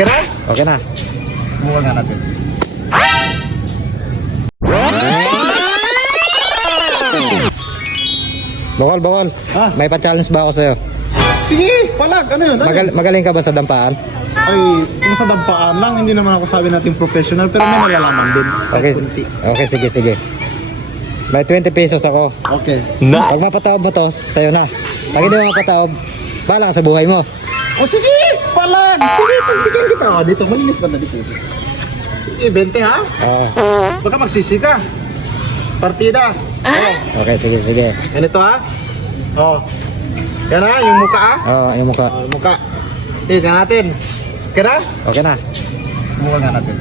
Okay na? Okay na. Bukan nga natin. Bawal. Ah. May pa-challenge ba ako sa'yo? Sige, palag. Ano yun? Magaling ka ba sa dampaan? Ay, kung sa dampaan lang, hindi naman ako sabi natin professional, pero may nalalaman din. Okay, okay, sige. May 20 pesos ako. Okay. Pag mapataob mo to, sa'yo na. Pag hindi mo mapataob, bahala ka sa buhay mo. O sige, palag. Sige, pagsikin kita. O, dito, malinis ba na dito? Sige, 20 ha? Oo. Baka magsisi ka. Partida. Okay, sige. Ganito ha? O. Yan ha, yung muka ha? Oo, yung mukha. O, yung muka. Tingnan natin. Okay na? Okay na. Muka nga natin.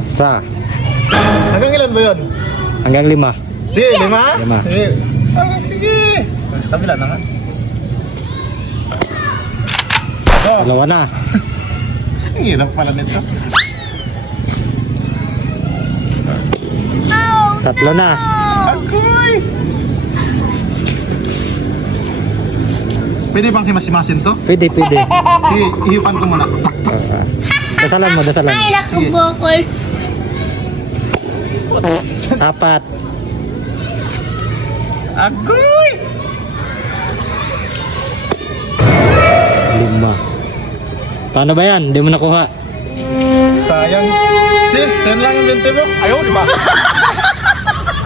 Sa Hanggang ilan ba yun? hanggang 5. Sige, 5? Lima. Sige. Sige. Sa kabila na nga. Oh, Dalawa na. ang hirap pala nito. Tatlo na. Agoy! Pwede bang himasimasin to? Pwede. Sige, ihipan ko muna. Dasalan mo. Ay, nakabukol. 4. Agoy! 5. Paano ba yan? Hindi mo nakuha. Sayang. Sige, sayang lang yung 20 mo. Ayaw, di ba?